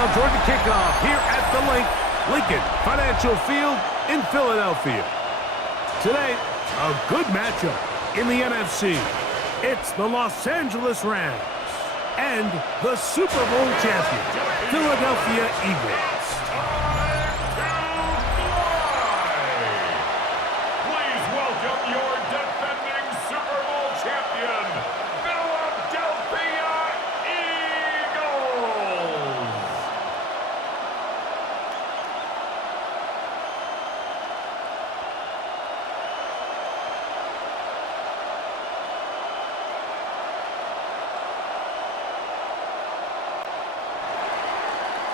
down toward the kickoff here at the Lincoln Financial Field in Philadelphia. Today, a good matchup in the NFC. It's the Los Angeles Rams and the Super Bowl champion, Philadelphia Eagles. Please welcome your defending Super Bowl champion, Philadelphia Eagles.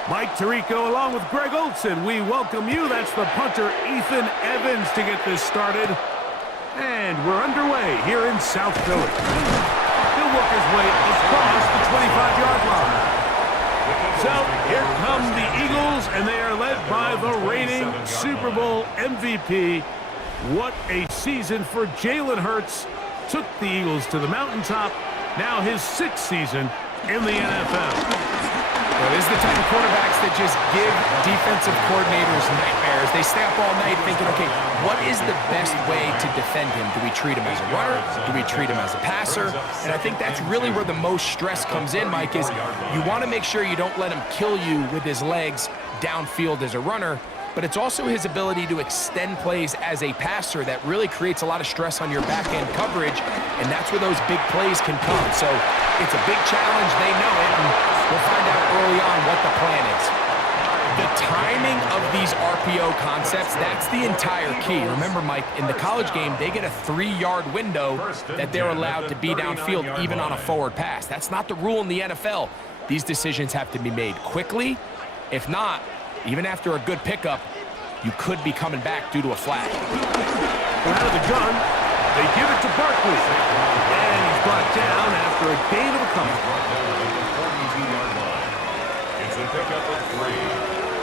Mike Tirico along with Greg Olson. We welcome you. That's the punter, Ethan Evans, to get this started. And we're underway here in South Philly. He'll work his way across the 25-yard line. So here come the Eagles, and they are led by the reigning Super Bowl MVP. What a season for Jalen Hurts. Took the Eagles to the mountaintop. Now his 6th season in the NFL. Well, this is the type of quarterbacks that just give defensive coordinators nightmares. They stay up all night thinking, okay, what is the best way to defend him? Do we treat him as a runner? Do we treat him as a passer? And I think that's really where the most stress comes in, Mike, is you want to make sure you don't let him kill you with his legs downfield as a runner, but it's also his ability to extend plays as a passer that really creates a lot of stress on your back-end coverage, and that's where those big plays can come. So it's a big challenge. They know it, and we'll find out early on what the plan is. The timing of these RPO concepts, that's the entire key. Remember, Mike, in the college game, they get a 3-yard window that they're allowed to be downfield even on a forward pass. That's not the rule in the NFL. These decisions have to be made quickly. If not, even after a good pickup, you could be coming back due to a flag. Out of the gun, they give it to Barkley. And he's brought down after a gain of a couple. It's a pickup of 3.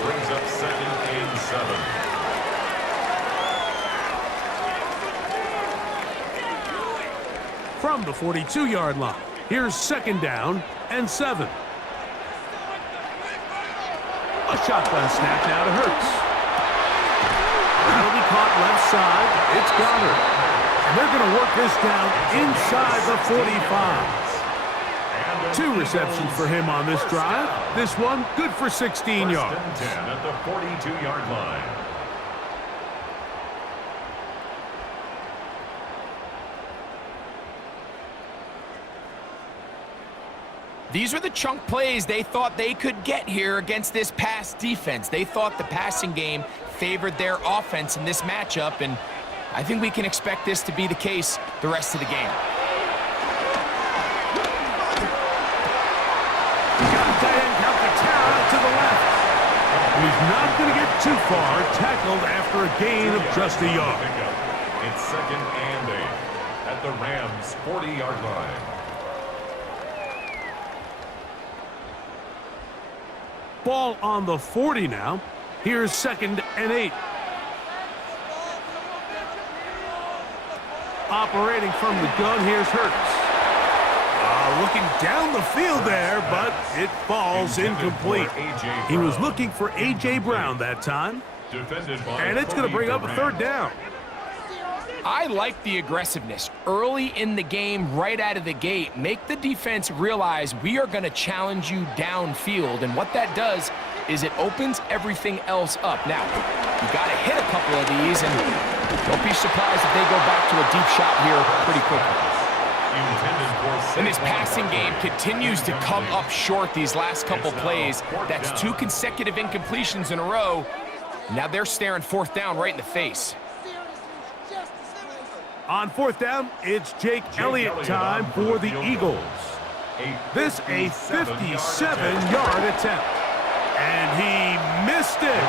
Brings up 2nd and 7. From the 42-yard line, here's 2nd down and 7. A shotgun snap now to Hurts. That'll be caught left side. It's Goddard. And they're going to work this down inside the 45. 2 receptions for him on this drive. This one good for 16 yards. 10 at the 42-yard line. These are the chunk plays they thought they could get here against this pass defense. They thought the passing game favored their offense in this matchup, and I think we can expect this to be the case the rest of the game. To the left. He's not going to get too far. Tackled after a gain of just a yard. It's 2nd and 8 at the Rams' 40-yard line. Ball on the 40 now. Here's 2nd and 8. Operating from the gun, here's Hurts. Looking down the field there, but it falls incomplete. He was looking for A.J. Brown that time. And it's going to bring up a 3rd down. I like the aggressiveness early in the game, right out of the gate. Make the defense realize we are going to challenge you downfield, and what that does is it opens everything else up. Now, you got to hit a couple of these, and don't be surprised if they go back to a deep shot here pretty quickly. And his passing game continues to come up short these last couple plays. That's 2 consecutive incompletions in a row. Now they're staring 4th down right in the face. On 4th down, it's Jake Elliott time for the Eagles. This a 57-yard attempt. And he missed it.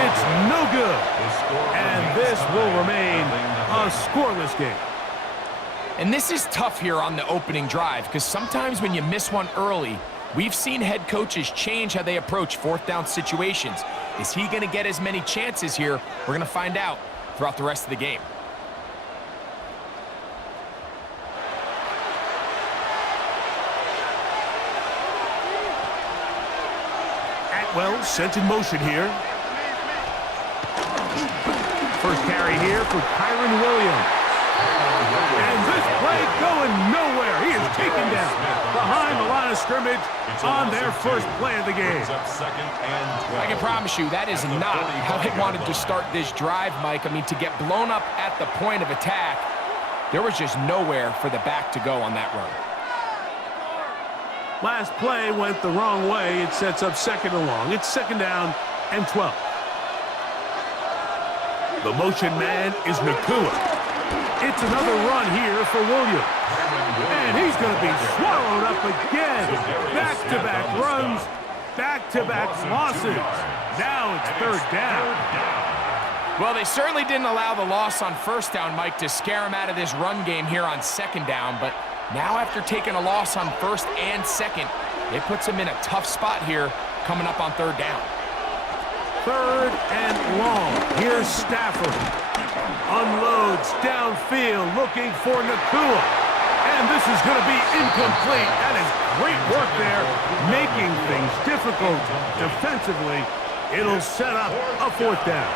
It's no good. And this will remain a scoreless game. And this is tough here on the opening drive, because sometimes when you miss one early, we've seen head coaches change how they approach 4th down situations. Is he going to get as many chances here? We're going to find out throughout the rest of the game. well, sent in motion here. First carry here for Kyron Williams. And this play going nowhere. He is taken down behind the line of scrimmage on their first play of the game. I can promise you that is not how they wanted to start this drive, Mike. I mean, to get blown up at the point of attack, there was just nowhere for the back to go on that run. Last play went the wrong way. It sets up second and long. It's second down and 12. The motion man is Nakua. It's another run here for Williams. And he's going to be swallowed up again. Back-to-back runs, back-to-back losses. Now it's third down. Well, they certainly didn't allow the loss on first down, Mike, to scare him out of this run game here on second down. But now after taking a loss on first and second, it puts him in a tough spot here coming up on third down. Third and long. Here's Stafford. Unloads downfield looking for Nakua. And this is going to be incomplete. That is great work there, making things difficult defensively. It'll set up a fourth down.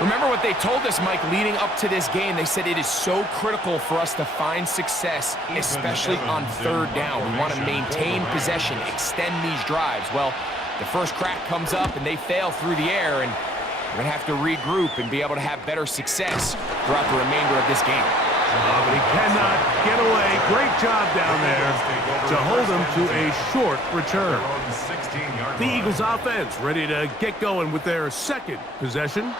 Remember what they told us, Mike, leading up to this game. They said it is so critical for us to find success, especially on third down. We want to maintain possession, extend these drives. Well, the first crack comes up and they fail through the air, and we're going to have to regroup and be able to have better success throughout the remainder of this game. But he cannot get away. Great job down there to hold him to a short return. The Eagles offense ready to get going with their second possession.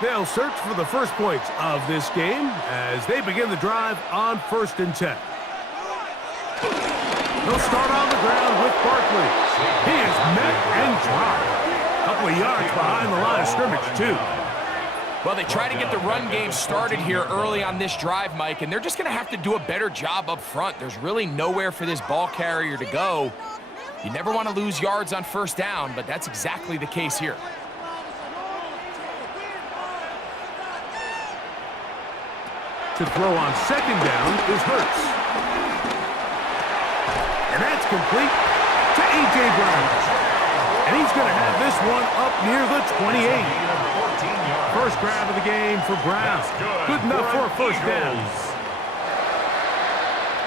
They'll search for the first points of this game as they begin the drive on 1st and 10. They'll start on the ground with Barkley. He is met and dropped. A couple of yards behind the line of scrimmage, too. Well, they try to get the run game started here early on this drive, Mike, and they're just going to have to do a better job up front. There's really nowhere for this ball carrier to go. You never want to lose yards on first down, but that's exactly the case here. To throw on second down is Hurts. And that's complete to A.J. Brown. And he's going to have this one up near the 28. First grab of the game for Brown. Good enough for a first down.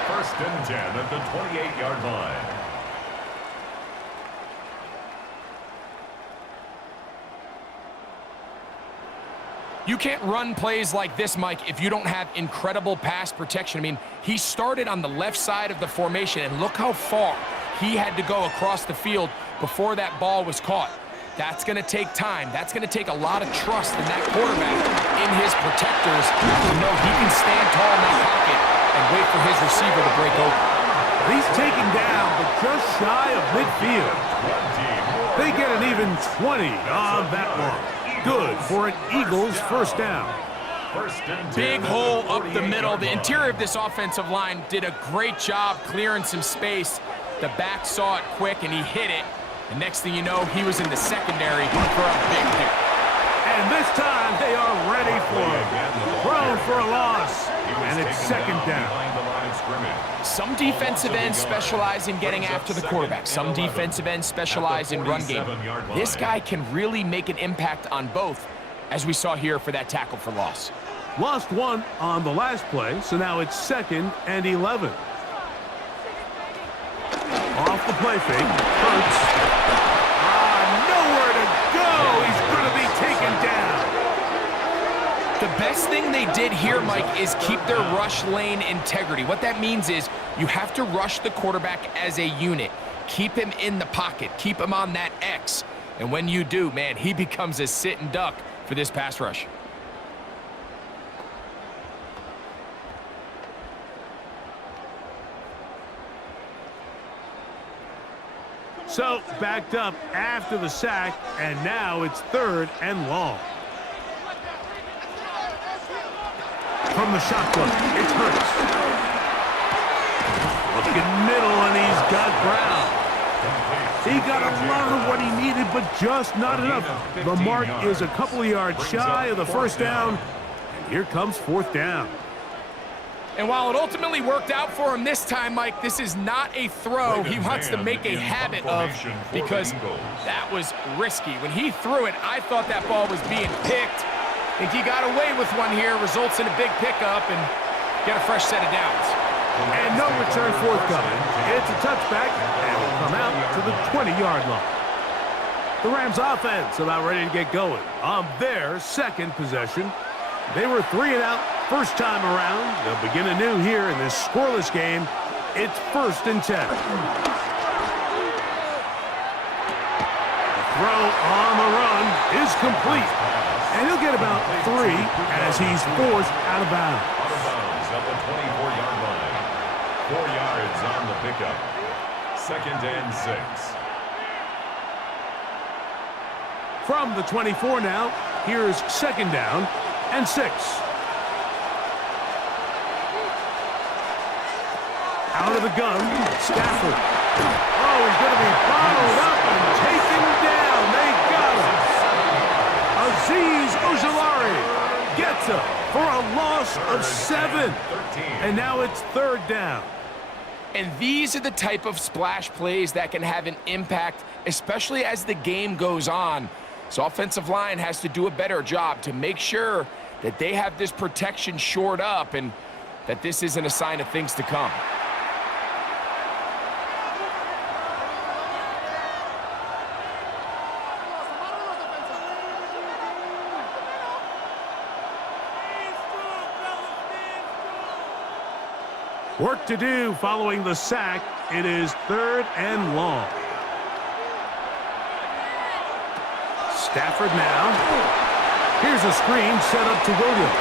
1st and 10 at the 28-yard line. You can't run plays like this, Mike, if you don't have incredible pass protection. I mean, he started on the left side of the formation, and look how far he had to go across the field before that ball was caught. That's going to take time. That's going to take a lot of trust in that quarterback, in his protectors, to know he can stand tall in that pocket and wait for his receiver to break open. He's taken down, but just shy of midfield. They get an even 20 on that one. Good for an Eagles first down. Big hole up the middle. The interior of this offensive line did a great job clearing some space. The back saw it quick, and he hit it. And next thing you know, he was in the secondary for a big pick. And this time, they are ready for it. Thrown for a loss, and it's second down. Some defensive ends specialize in getting after the quarterback. Some defensive ends specialize in run game. This guy can really make an impact on both, as we saw here for that tackle for loss. Lost one on the last play, so now it's 2nd and 11. Off the play fake. Hurts. Nowhere to go. He's going to be taken down. The best thing they did here, Mike, is keep their rush lane integrity. What that means is you have to rush the quarterback as a unit. Keep him in the pocket. Keep him on that X. And when you do, man, he becomes a sitting duck for this pass rush. So, backed up after the sack, and now it's 3rd and long. From the shotgun, it's Hurts. Looking middle, and he's got Brown. He got a lot of what he needed, but just not enough. The mark is a couple of yards shy of the first down, and here comes 4th down. And while it ultimately worked out for him this time, Mike, this is not a throw he wants to make a habit of, because that was risky. When he threw it, I thought that ball was being picked. I think he got away with one here, results in a big pickup, and get a fresh set of downs. And no return forthcoming. It's a touchback, and will come out to the 20-yard line. The Rams offense about ready to get going on their second possession. They were 3 and out first time around. They'll begin anew here in this scoreless game. It's 1st and 10. The throw on the run is complete. And he'll get about 3 as he's forced out of bounds. Out of bounds at the 24-yard line. 4 yards on the pickup. 2nd and 6. From the 24 now, here's 2nd down and 6. Out of the gun, Stafford. Oh, he's going to be bottled up and taken down. They got him. Azeez Ojulari gets him for a loss of 7. And now it's 3rd down. And these are the type of splash plays that can have an impact, especially as the game goes on. So offensive line has to do a better job to make sure that they have this protection shored up and that this isn't a sign of things to come. Work to do following the sack. It is 3rd and long. Stafford now. Here's a screen set up to Williams.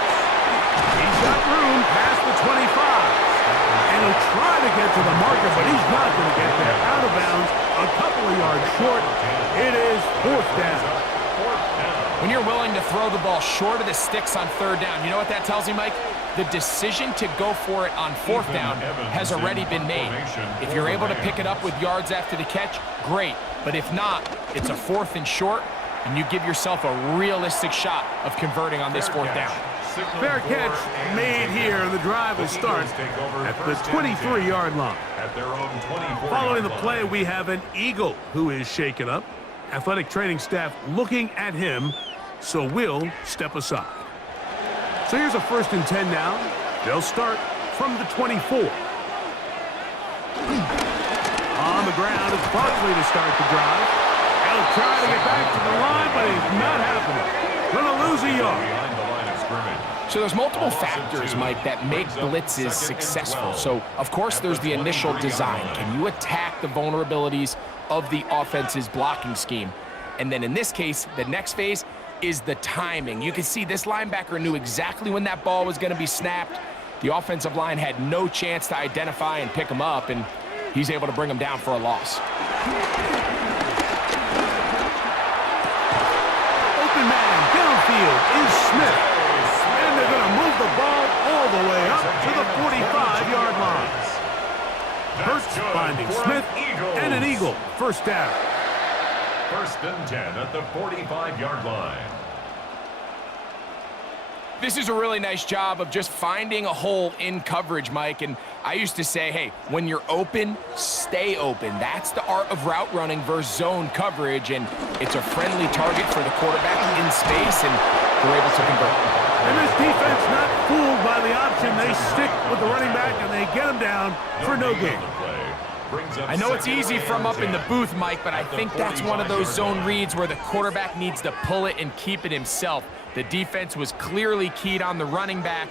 He's got room past the 25. And he'll try to get to the marker, but he's not going to get there. Out of bounds, a couple of yards short. It is 4th down. When you're willing to throw the ball short of the sticks on 3rd down, you know what that tells you, Mike? The decision to go for it on 4th down has already been made. If you're able to pick it up with yards after the catch, great. But if not, it's a 4th and short, and you give yourself a realistic shot of converting on this 4th down. Fair catch made here, and the drive will start at the 23-yard line. Following the play, we have an Eagle who is shaken up. Athletic training staff looking at him, so we'll step aside. So here's a 1st and 10 now. They'll start from the 24. On the ground, it's Barkley to start the drive. He'll try to get back to the line, but he's not happening. Gonna lose a yard. So there's multiple factors, Mike, that make blitzes successful. So, of course, there's the initial design. Can you attack the vulnerabilities of the offense's blocking scheme? And then in this case, the next phase is the timing. You can see this linebacker knew exactly when that ball was going to be snapped. The offensive line had no chance to identify and pick him up, and he's able to bring him down for a loss. Open man downfield is Smith. And they're going to move the ball all the way up to the 45-yard line. Hurts finding Smith and an Eagle. 1st down. 1st and 10 at the 45-yard line. This is a really nice job of just finding a hole in coverage, Mike. And I used to say, hey, when you're open, stay open. That's the art of route running versus zone coverage. And it's a friendly target for the quarterback in space, and they're able to convert. And this defense not fooled by the option. They stick with the running back, and they get him down for no gain. I know it's easy from up in the booth, Mike, but I think that's one of those zone reads where the quarterback needs to pull it and keep it himself. The defense was clearly keyed on the running back.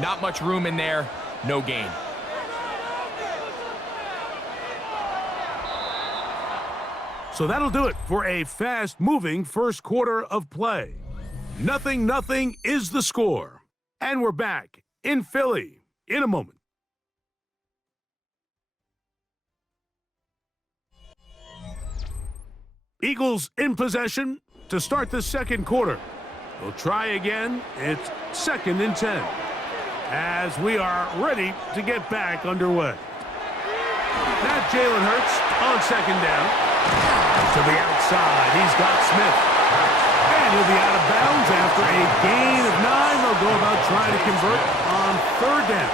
Not much room in there. No gain. So that'll do it for a fast-moving first quarter of play. 0-0 is the score. And we're back in Philly in a moment. Eagles in possession to start the second quarter. They'll try again. It's 2nd and 10 as we are ready to get back underway. Now Jalen Hurts on 2nd down. To the outside, he's got Smith. And he'll be out of bounds after a gain of 9. They'll go about trying to convert on 3rd down.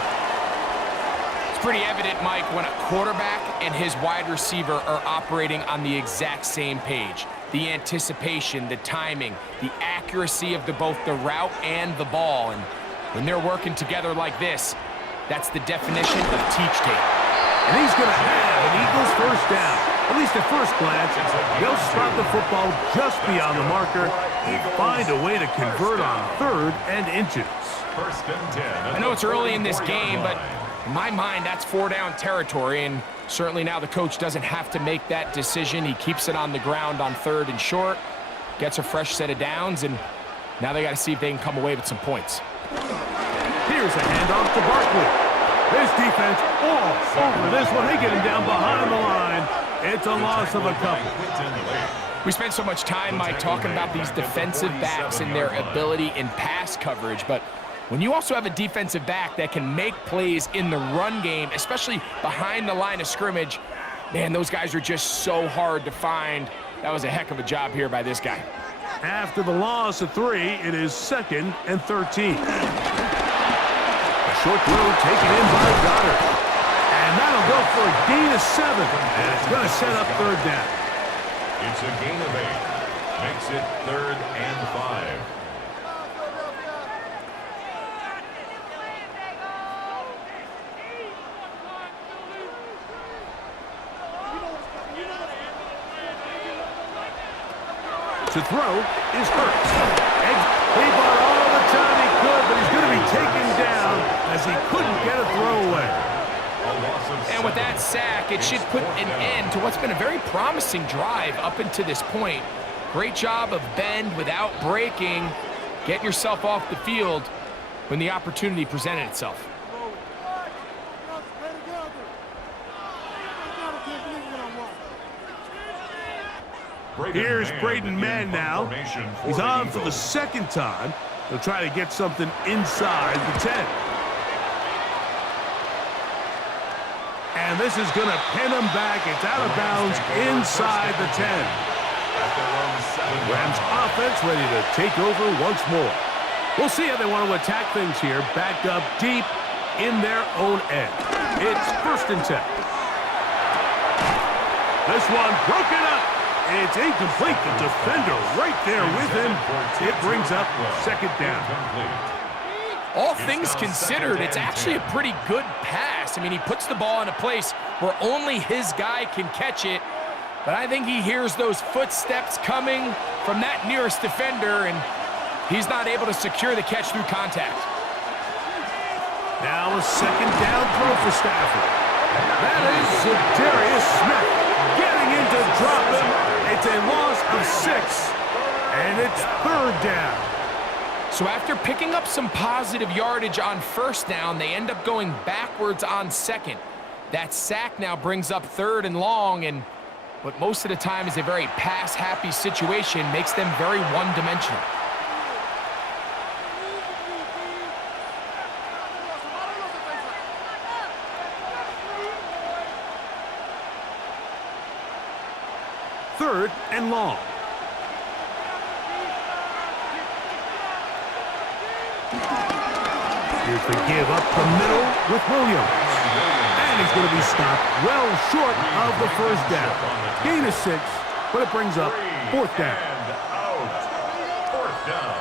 pretty evident, Mike, when a quarterback and his wide receiver are operating on the exact same page. The anticipation, the timing, the accuracy of both the route and the ball. And when they're working together like this, that's the definition of teach tape. And he's going to have an Eagles first down. At least at first glance, they'll spot the football just beyond the marker and find a way to convert on 3rd and inches. First and 10. I know it's early in this game, but in my mind, that's 4-down territory, and certainly now the coach doesn't have to make that decision. He keeps it on the ground on 3rd and short, gets a fresh set of downs, and now they got to see if they can come away with some points. Here's a handoff to Barkley. This defense all over this one. They get him down behind the line. It's a loss of a couple. We spent so much time, Mike, talking about these defensive backs and their ability in pass coverage, but when you also have a defensive back that can make plays in the run game, especially behind the line of scrimmage, man, those guys are just so hard to find. That was a heck of a job here by this guy. After the loss of 3, it is 2nd and 13. A short throw taken in by Goddard. And that'll go for a gain of 7. And it's going to set up 3rd down. It's a gain of 8. Makes it 3rd and 5. To throw is Hurts. He bought all the time he could, but he's going to be taken down as he couldn't get a throw away. And with that sack, it should put an end to what's been a very promising drive up until this point. Great job of bend without breaking, getting yourself off the field when the opportunity presented itself. Here's Braden Mann now. He's on for the 2nd time. He'll try to get something inside the 10. And this is going to pin him back. It's out of bounds inside the 10. Rams offense ready to take over once more. We'll see how they want to attack things here. Backed up deep in their own end. It's 1st and 10. This one broken up. It's incomplete. The defender right there with him. It brings up 2nd down. All things considered, it's actually a pretty good pass. I mean, he puts the ball in a place where only his guy can catch it. But I think he hears those footsteps coming from that nearest defender, and he's not able to secure the catch through contact. Now a 2nd down throw for Stafford. That is Za'Darius Smith getting in to drop him. It's a loss of 6, and it's 3rd down. So after picking up some positive yardage on 1st down, they end up going backwards on 2nd. That sack now brings up 3rd and long, and what most of the time is a very pass-happy situation makes them very one-dimensional. Third and long. Here's the give up the middle with Williams. And he's going to be stopped well short of the 1st down. Gain of 6, but it brings up 4th down. And out. 4th down.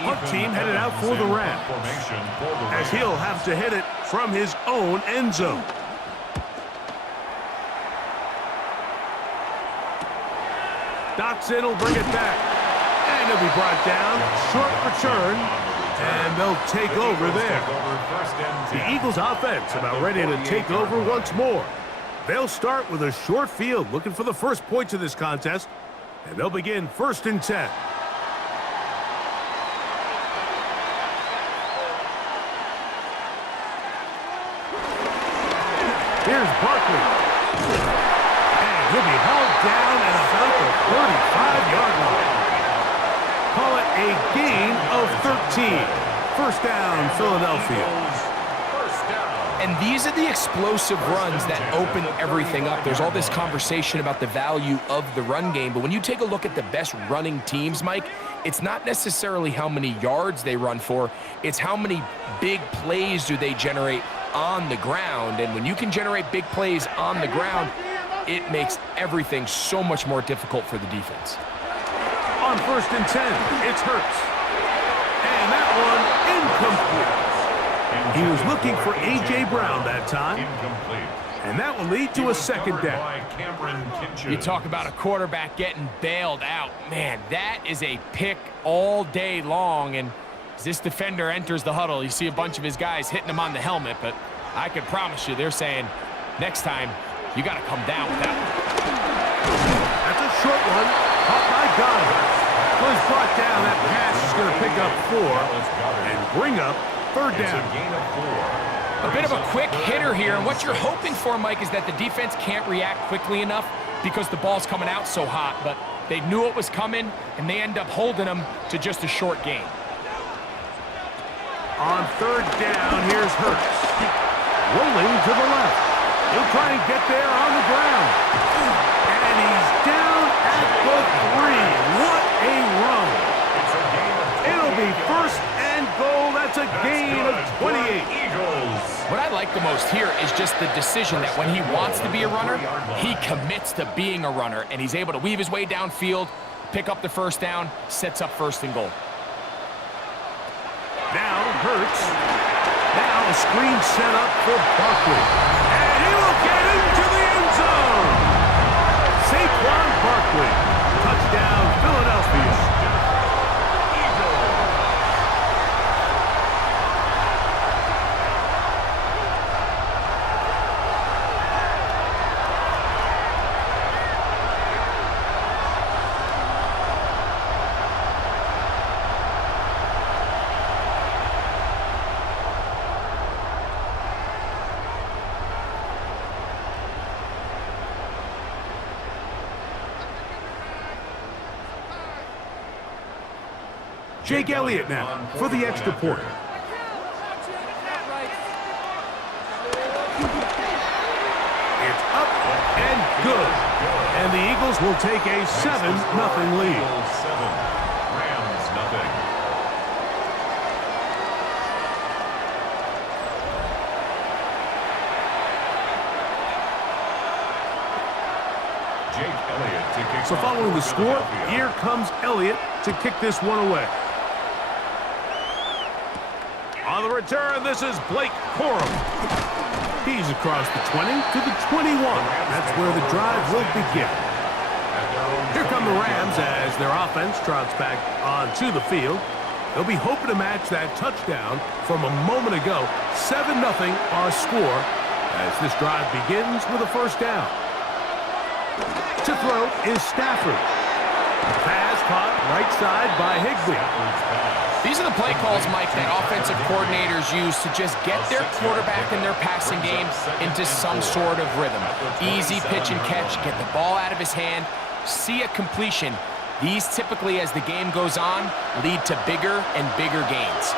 Punt team headed out for the Rams, as he'll have to hit it from his own end zone. Doxson will bring it back, and he'll be brought down. Short return, and they'll take over there. The Eagles offense about ready to take over once more. They'll start with a short field, looking for the first points of this contest, and they'll begin 1st and 10. Here's Barkley. And he'll be held down at about the 35-yard line. Call it a gain of 13. 1st down, Philadelphia. And these are the explosive runs that open everything up. There's all this conversation about the value of the run game, but when you take a look at the best running teams, Mike, it's not necessarily how many yards they run for, it's how many big plays do they generate on the ground. And when you can generate big plays on the ground, it makes everything so much more difficult for the defense. On 1st and 10, it's Hurts. And that one incomplete. He was looking for A.J. Brown that time. And that will lead to a 2nd down. You talk about a quarterback getting bailed out. Man, that is a pick all day long. And as this defender enters the huddle, you see a bunch of his guys hitting him on the helmet. But I can promise you, they're saying, next time, you got to come down with that one. That's a short one. Caught by Goddard. Was brought down. That pass is going to pick up 4 and bring up 3rd down. A bit of a quick hitter here, and what you're hoping for, Mike, is that the defense can't react quickly enough because the ball's coming out so hot, but they knew it was coming, and they end up holding them to just a short gain. On 3rd down, here's Hurts. Rolling to the left. He'll try and get there on the ground. And he's down at the 3. What a run. It'll be 1st and goal. That's a gain of 28. What I like the most here is just the decision that when he wants to be a runner, he commits to being a runner, and he's able to weave his way downfield, pick up the 1st down, sets up 1st and goal. Now Hurts. Now a screen set up for Barkley. And he will get into the end zone. Saquon Barkley. Touchdown, Philadelphia. Jake Elliott now for the extra point. It's up and good. And the Eagles will take a 7-0 lead. Rams, nothing. Jake Elliott to kick. So following the score, here comes Elliott to kick this one away. On the return, this is Blake Corum. He's across the 20 to the 21. That's where the drive will begin. Here come the Rams as their offense trots back onto the field. They'll be hoping to match that touchdown from a moment ago. 7-0 our score as this drive begins with a 1st down. To throw is Stafford. Pass caught right side by Higbee. These are the play calls, Mike, that offensive coordinators use to just get their quarterback and their passing game into some sort of rhythm. Easy pitch and catch, get the ball out of his hand, see a completion. These typically, as the game goes on, lead to bigger and bigger gains.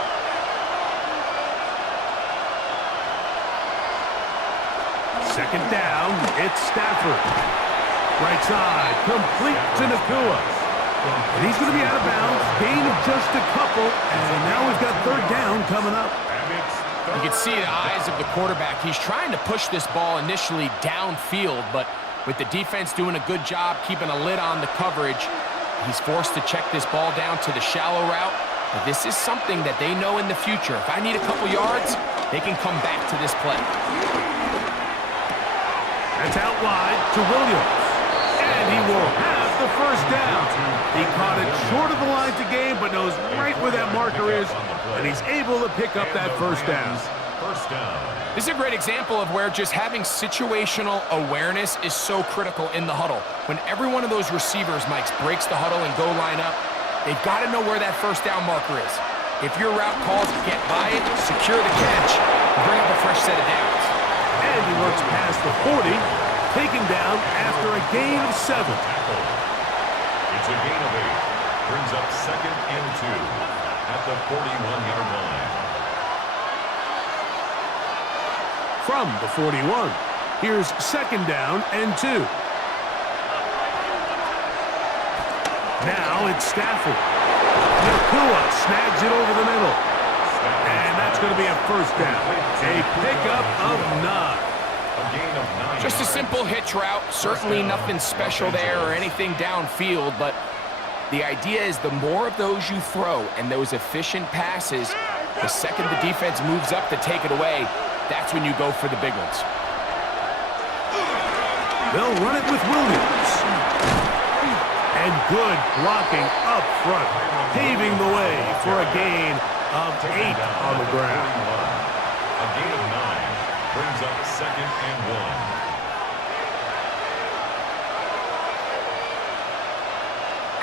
Second down, it's Stafford. Right side, complete to Nakua. And he's going to be out of bounds, gain of just a couple, and now we've got 3rd down coming up. You can see the eyes of the quarterback. He's trying to push this ball initially downfield, but with the defense doing a good job keeping a lid on the coverage, he's forced to check this ball down to the shallow route. But this is something that they know in the future. If I need a couple yards, they can come back to this play. That's out wide to Williams. And he will have the 1st down. He caught it short of the line to gain, but knows right where that marker is, and he's able to pick up that 1st down. This is a great example of where just having situational awareness is so critical in the huddle. When every one of those receivers, Mike, breaks the huddle and go line up, they've got to know where that 1st down marker is. If your route calls, get by it, secure the catch, and bring up a fresh set of downs. And he works past the 40, taken down after a gain of 7. It's a gain of 8. Brings up 2nd and 2 at the 41-yard line. from the 41. Here's 2nd down and 2. Now it's Stafford. Nakua snags it over the middle. And that's going to be a 1st down. A pickup of 9. Just a simple hitch route. Certainly nothing special there or anything downfield, but the idea is the more of those you throw and those efficient passes, the second the defense moves up to take it away, that's when you go for the big ones. They'll run it with Williams. And good blocking up front, paving the way for a gain of 8 on the ground. A gain of 9 brings up 2nd and 1.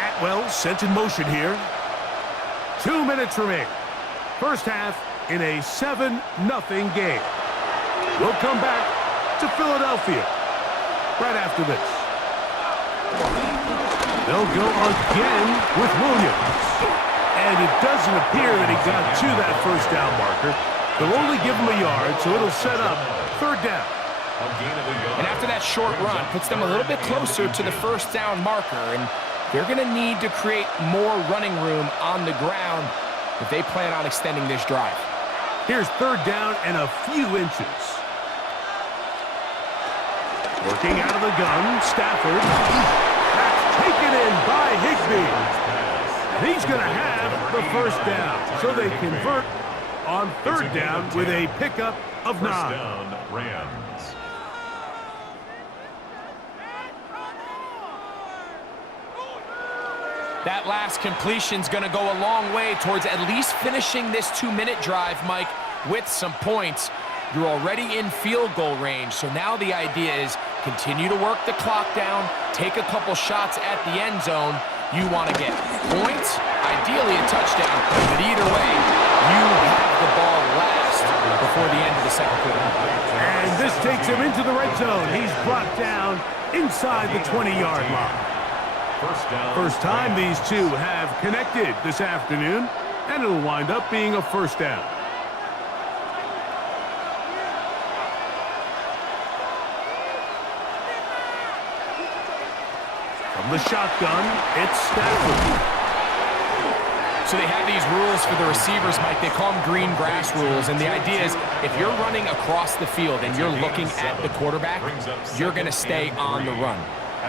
Atwell sent in motion here. 2 minutes remaining. First half in a 7-0 game. We'll come back to Philadelphia right after this. They'll go again with Williams. And it doesn't appear that he got to that 1st down marker. They'll only give him a yard, so it'll set up 3rd down. And after that short run, puts them a little bit closer to the 1st down marker, and they're going to need to create more running room on the ground if they plan on extending this drive. Here's 3rd down and a few inches. Working out of the gun, Stafford. That's taken in by Higbee. And he's going to have the 1st down. So they convert on 3rd down with a pickup of 9. 1st down, Rams. That last completion's going to go a long way towards at least finishing this 2-minute drive, Mike, with some points. You're already in field goal range, so now the idea is continue to work the clock down, take a couple shots at the end zone. You want to get points, ideally a touchdown, but either way, you have the ball last before the end of the 2nd quarter. And this takes him into the red zone. He's brought down inside the 20-yard line. First time these two have connected this afternoon, and it'll wind up being a 1st down. From the shotgun, it's Stafford. So they have these rules for the receivers, Mike. They call them green grass rules, and the idea is if you're running across the field and you're looking at the quarterback, you're going to stay on the run.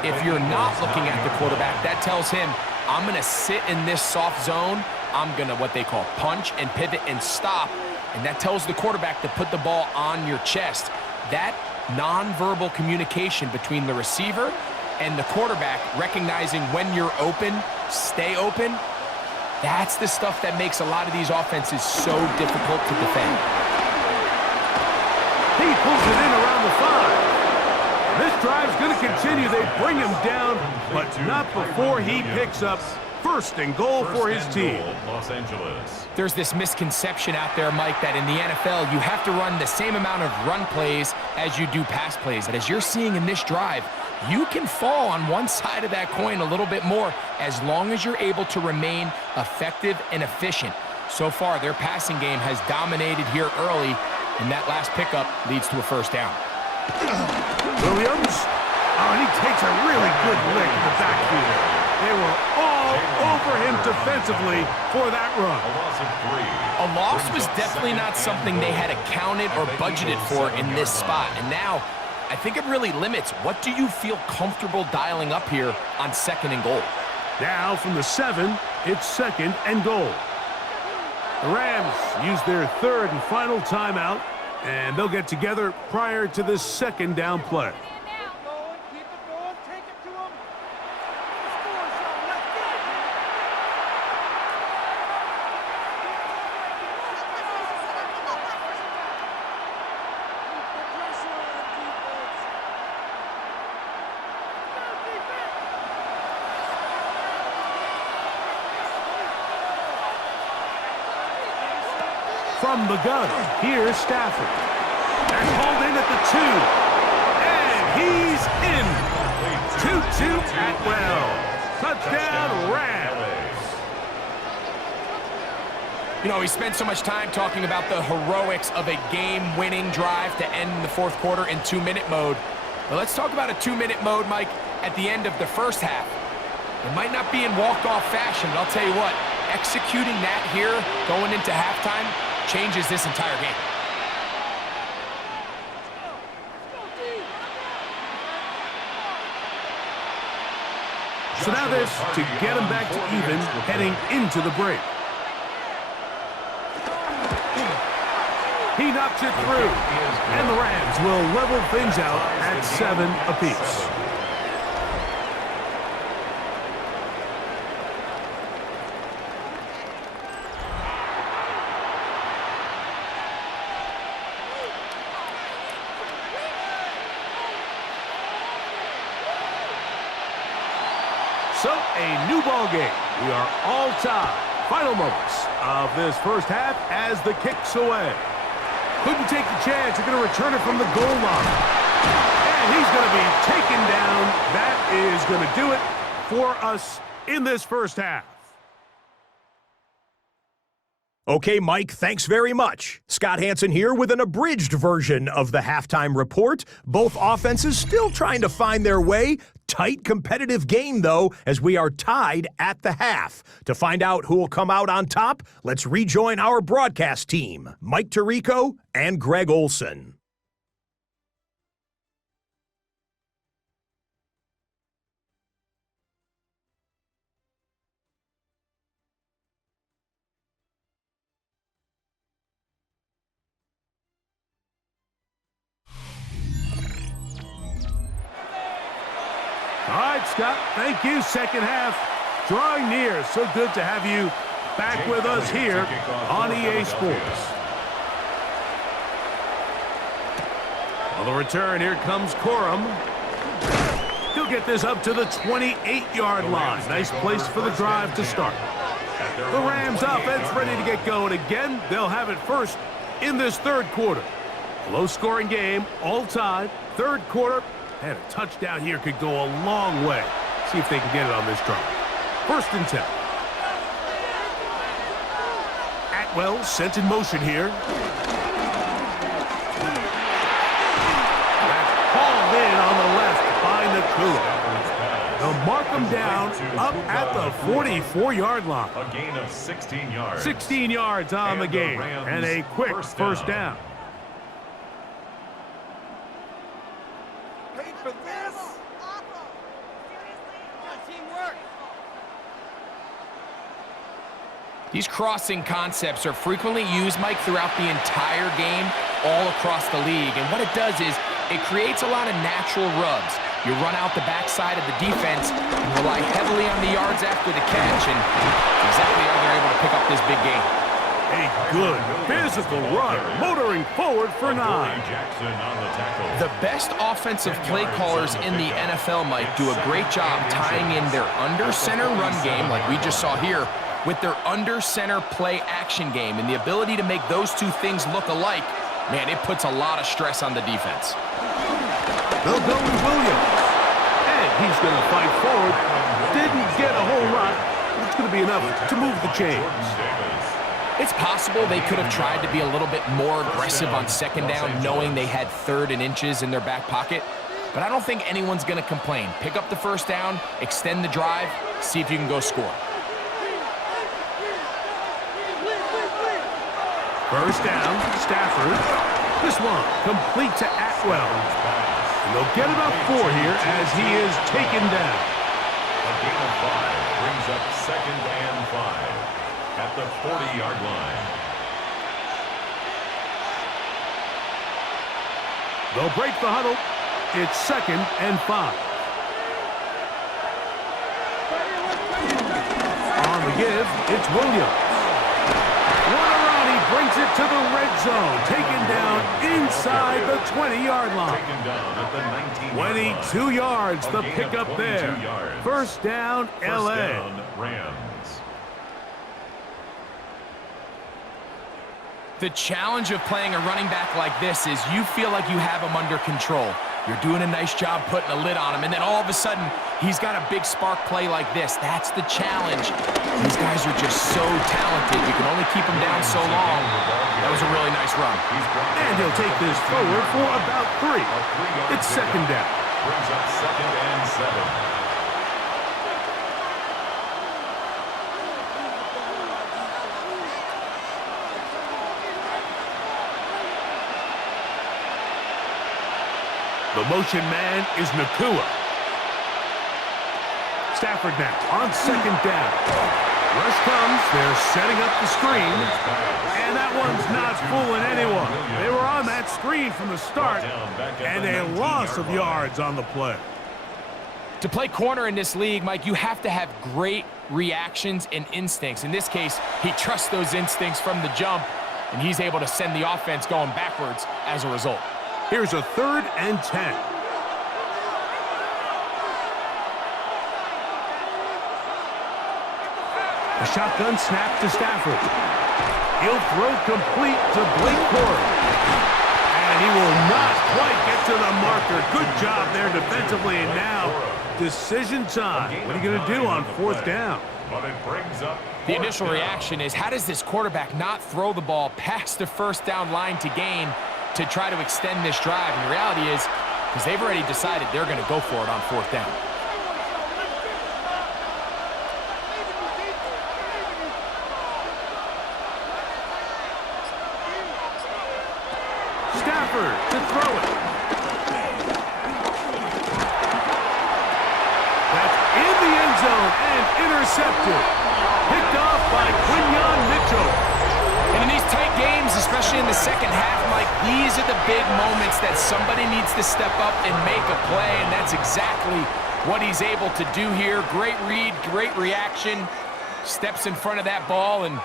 If you're not looking at the quarterback, that tells him, I'm going to sit in this soft zone. I'm going to what they call punch and pivot and stop. And that tells the quarterback to put the ball on your chest. That nonverbal communication between the receiver and the quarterback, recognizing when you're open, stay open, that's the stuff that makes a lot of these offenses so difficult to defend. He pulls it in around the 5. This drive's going to continue. They bring him down, but not before he picks up 1st and goal for his team. Los Angeles. There's this misconception out there, Mike, that in the NFL, you have to run the same amount of run plays as you do pass plays. And as you're seeing in this drive, you can fall on one side of that coin a little bit more as long as you're able to remain effective and efficient. So far, their passing game has dominated here early, and that last pickup leads to a 1st down. Williams. Oh, and he takes a really good lick in the backfield. They were all over him defensively for that run. A loss was definitely not something they had accounted or budgeted for in this spot. And now, I think it really limits what do you feel comfortable dialing up here on 2nd and goal. Now from the 7, it's 2nd and goal. The Rams use their 3rd and final timeout, and they'll get together prior to this 2nd down play. From the gun, here's Stafford. And hauled in at the 2. And he's in. 2-2 Atwell. Touchdown, Rams. You know, we spent so much time talking about the heroics of a game-winning drive to end the fourth quarter in 2-minute mode. But let's talk about a 2-minute mode, Mike, at the end of the first half. It might not be in walk-off fashion, but I'll tell you what, executing that here going into halftime changes this entire game. So now this to get them back to even heading into the break. He knocks it through, and the Rams will level things out at 7 apiece. So, a new ball game. We are all tied. Final moments of this first half as the kick's away. Couldn't take the chance. They're going to return it from the goal line. And he's going to be taken down. That is going to do it for us in this first half. Okay, Mike, thanks very much. Scott Hansen here with an abridged version of the halftime report. Both offenses still trying to find their way. Tight competitive game, though, as we are tied at the half. To find out who will come out on top, let's rejoin our broadcast team, Mike Tirico and Greg Olson. All right, Scott, thank you. Second half drawing near. So good to have you back with us here on EA Sports. On the return, here comes Corum. He'll get this up to the 28-yard line. Nice place for the drive to start. The Rams offense ready to get going again. They'll have it first in this third quarter. Low-scoring game, all tied. Third quarter. And a touchdown here could go a long way. See if they can get it on this drive. First and 10. Atwell sent in motion here. That's hauled in on the left by Nakua. They'll mark him down up at the 44-yard line. A gain of 16 yards. 16 yards on the game. And a quick first down. These crossing concepts are frequently used, Mike, throughout the entire game, all across the league. And what it does is it creates a lot of natural rubs. You run out the backside of the defense and rely heavily on the yards after the catch, and exactly how they're able to pick up this big game. A good physical run, motoring forward for 9. The best offensive play callers in the NFL, Mike, do a great job tying in their under-center run game, like we just saw here, with their under-center play action game, and the ability to make those two things look alike, man, it puts a lot of stress on the defense. They'll go with Williams, and he's going to fight forward. Didn't get a whole lot. It's going to be enough to move the chains. It's possible they could have tried to be a little bit more aggressive on second down, knowing they had 3rd and inches in their back pocket, but I don't think anyone's going to complain. Pick up the first down, extend the drive, see if you can go score. First down, Stafford. This one complete to Atwell. And they'll get about 4 here as he is taken down. A gain of 5 brings up 2nd and 5 at the 40-yard line. They'll break the huddle. It's 2nd and 5. On the give, it's Williams. Brings it to the red zone. Taken down inside the 20-yard line. Taken down at the 19-yard 22 yards, the line. pickup there. Yards. First down, L.A. Down, Rams. The challenge of playing a running back like this is you feel like you have him under control. You're doing a nice job putting a lid on him, and then all of a sudden, he's got a big spark play like this. That's the challenge. These guys are just so talented. You can only keep them down so long. That was a really nice run. And he'll take this forward for about 3. It's second down. Brings up 2nd and 7. The motion man is Nakua. Stafford now on second down. Rush comes. They're setting up the screen. And that one's not fooling anyone. They were on that screen from the start. And a loss of yards on the play. To play corner in this league, Mike, you have to have great reactions and instincts. In this case, he trusts those instincts from the jump, and he's able to send the offense going backwards as a result. Here's a 3rd and 10. A shotgun snap to Stafford. He'll throw complete to Blake Corey. And he will not quite get to the marker. Good job there defensively. And now, decision time. What are you going to do on 4th down? But it brings up the initial reaction is, how does this quarterback not throw the ball past the 1st down line to gain to try to extend this drive? And the reality is, because they've already decided they're going to go for it on 4th down. Stafford to throw it. That's in the end zone and intercepted. Picked off by Quinyon Mitchell. And in these tight games, especially in the second half, Mike, these are the big moments that somebody needs to step up and make a play, and that's exactly what he's able to do here. Great read, great reaction, steps in front of that ball and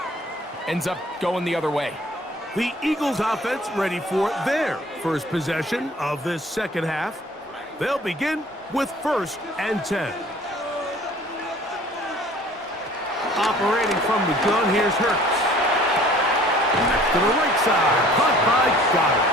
ends up going the other way. The Eagles offense ready for their first possession of this second half. They'll begin with 1st and 10. Operating from the gun, here's Hurts. To the right side, caught by Goddard.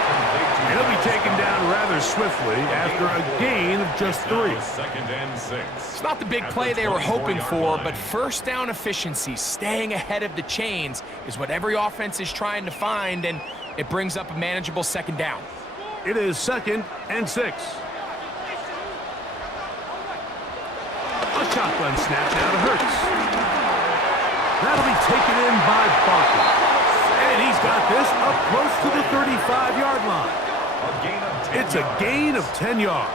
He'll be taken down rather swiftly after a gain of just 3. 2nd and 6. It's not the big play they were hoping for, but 1st down efficiency, staying ahead of the chains, is what every offense is trying to find, and it brings up a manageable 2nd down. It is 2nd and 6. A shotgun snap now to Hurts. That'll be taken in by Barkley. And he's got this up close to the 35-yard line. It's a gain of 10 yards.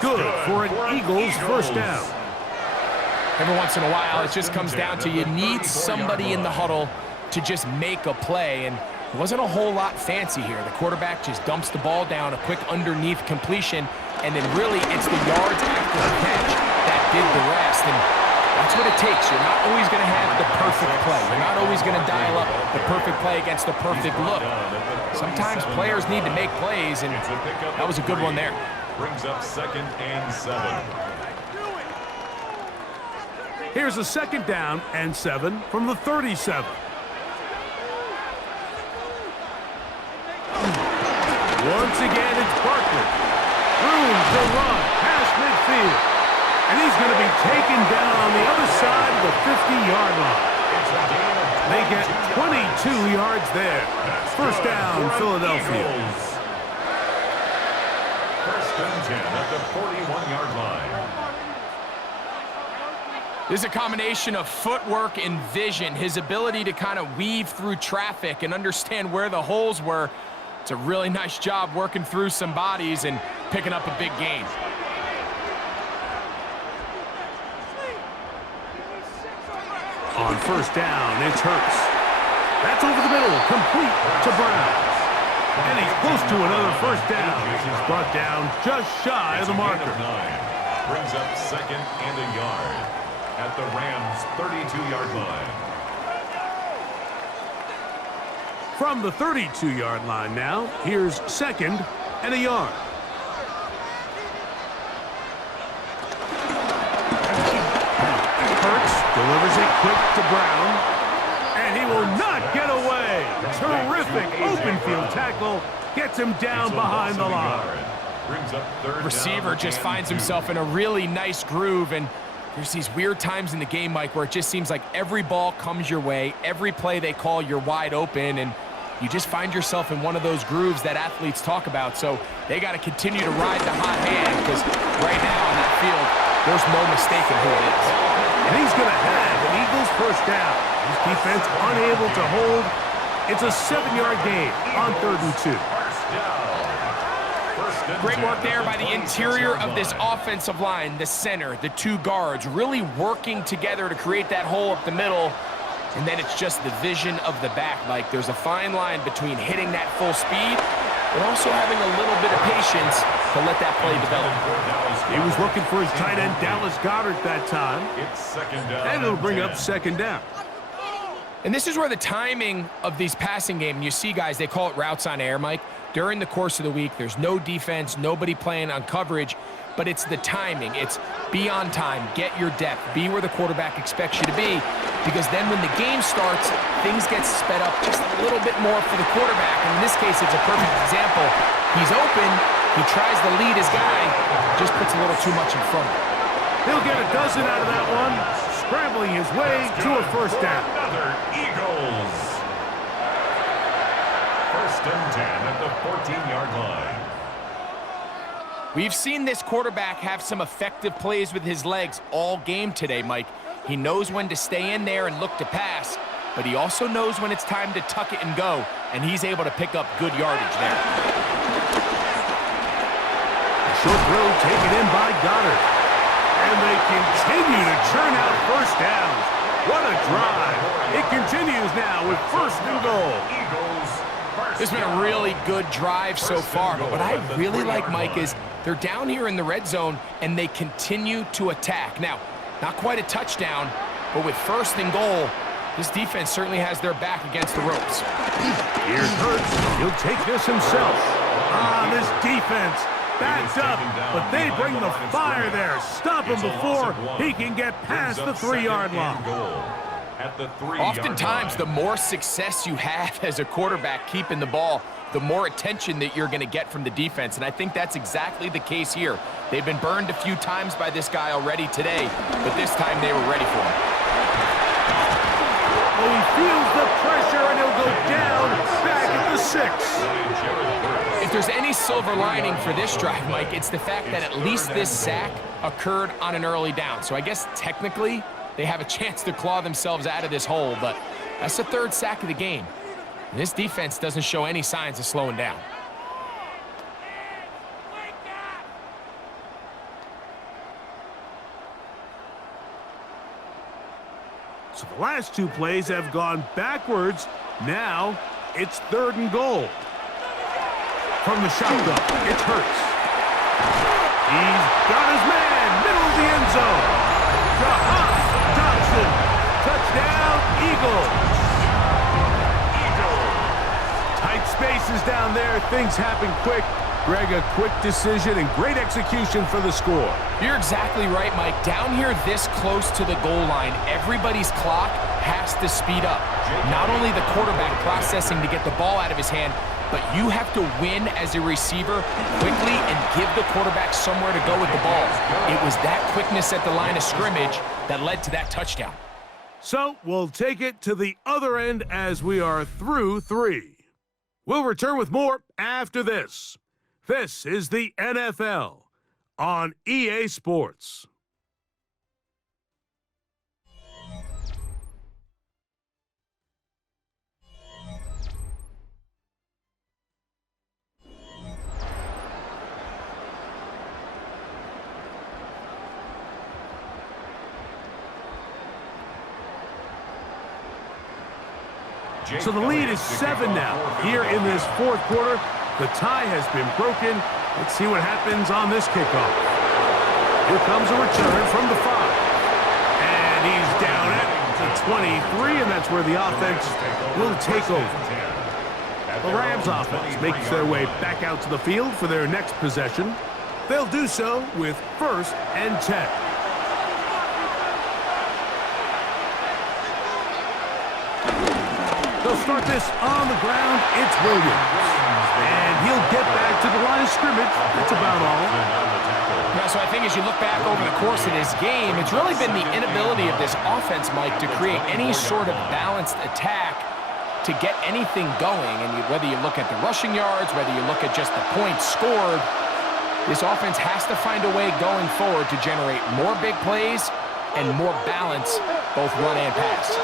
Good for an Eagles 1st down. Every once in a while, it just comes down to you need somebody in the huddle to just make a play, and it wasn't a whole lot fancy here. The quarterback just dumps the ball down, a quick underneath completion, and then really it's the yards after the catch that did the rest. And that's what it takes. You're not always going to have the perfect play. You're not always going to dial up the perfect play against the perfect look. Sometimes players need to make plays, and that was a good one there. Brings up 2nd and 7. Here's a 2nd down and 7 from the 37. Once again, it's Barkley. Room to run past midfield. And he's going to be taken down on the other side of the 50-yard line. They get 22 yards there. 1st down, Philadelphia. 1st and 10 at the 41-yard line. This is a combination of footwork and vision, his ability to kind of weave through traffic and understand where the holes were. It's a really nice job working through some bodies and picking up a big gain. On 1st down, it's Hurts. That's over the middle, complete to Brown. And he's close to another 1st down. He's brought down just shy of the marker. Brings up 2nd and a yard at the Rams' 32-yard line. From the 32-yard line now, here's 2nd and a yard. Delivers it quick to Brown, and he will not get away. Terrific open field tackle gets him down behind the line. Brings up third Receiver down just and finds 2. himself in a really nice groove, and there's these weird times in the game, Mike, where it just seems like every ball comes your way, every play they call, you're wide open, and you just find yourself in one of those grooves that athletes talk about. So they got to continue to ride the hot hand, because right now on that field, there's no mistaking who it is. And he's going to have an Eagles first down. His defense unable to hold. It's a 7-yard gain on 3rd and 2. Great work there by the interior of this offensive line, the center, the 2 guards, really working together to create that hole up the middle. And then it's just the vision of the back. Like, there's a fine line between hitting that full speed, but also having a little bit of patience to let that play develop. He was looking for his tight end, Dallas Goedert, that time. It's 2nd down. And it'll bring and up 10. 2nd down. And this is where the timing of these passing game, you see guys, they call it routes on air, Mike. During the course of the week, there's no defense, nobody playing on coverage, but it's the timing. It's be on time, get your depth, be where the quarterback expects you to be, because then when the game starts, things get sped up just a little bit more for the quarterback. And in this case, it's a perfect example. He's open, he tries to lead his guy, just puts a little too much in front of him. He'll get a dozen out of that one, scrambling his way to a first down. Another Eagles. 1st and 10 at the 14-yard line. We've seen this quarterback have some effective plays with his legs all game today, Mike. He knows when to stay in there and look to pass, but he also knows when it's time to tuck it and go, and he's able to pick up good yardage there. Short throw taken in by Goddard. And they continue to churn out first downs. What a drive. It continues now with 1st and goal. It's been a really good drive so far, but what I really like, Mike, is they're down here in the red zone, and they continue to attack. Now, not quite a touchdown, but with 1st and goal, this defense certainly has their back against the ropes. Here's Hurts. He'll take this himself. This defense backed up, but they bring the fire there. Stop him before he can get past the 3-yard line. Oftentimes, the more success you have as a quarterback keeping the ball, the more attention that you're going to get from the defense, and I think that's exactly the case here. They've been burned a few times by this guy already today, but this time they were ready for him. Oh, he feels the pressure, and he'll go down back at the 6. If there's any silver lining for this drive, Mike, it's the fact that at least this sack occurred on an early down. So I guess technically they have a chance to claw themselves out of this hole, but that's the 3rd sack of the game. And this defense doesn't show any signs of slowing down. So the last 2 plays have gone backwards. Now it's 3rd and goal. From the shotgun, it's Hurts. He's got his man, middle of the end zone. Dobson, touchdown, Eagles. Tight spaces down there, things happen quick. Greg, a quick decision and great execution for the score. You're exactly right, Mike. Down here this close to the goal line, everybody's clock has to speed up. Not only the quarterback processing to get the ball out of his hand, but you have to win as a receiver quickly and give the quarterback somewhere to go with the ball. It was that quickness at the line of scrimmage that led to that touchdown. So we'll take it to the other end as we are through 3. We'll return with more after this. This is the NFL on EA Sports. So the lead is 7 now. Here in this 4th quarter, the tie has been broken. Let's see what happens on this kickoff. Here comes a return from the 5. And he's down at the 23, and that's where the offense will take over. The Rams offense makes their way back out to the field for their next possession. They'll do so with 1st and 10. They'll They'll start this on the ground. It's Williams. And he'll get back to the line of scrimmage. That's about all. Yeah, so I think as you look back over the course of this game, it's really been the inability of this offense, Mike, to create any sort of balanced attack to get anything going. And whether you look at the rushing yards, whether you look at just the points scored, this offense has to find a way going forward to generate more big plays and more balance, both run and pass.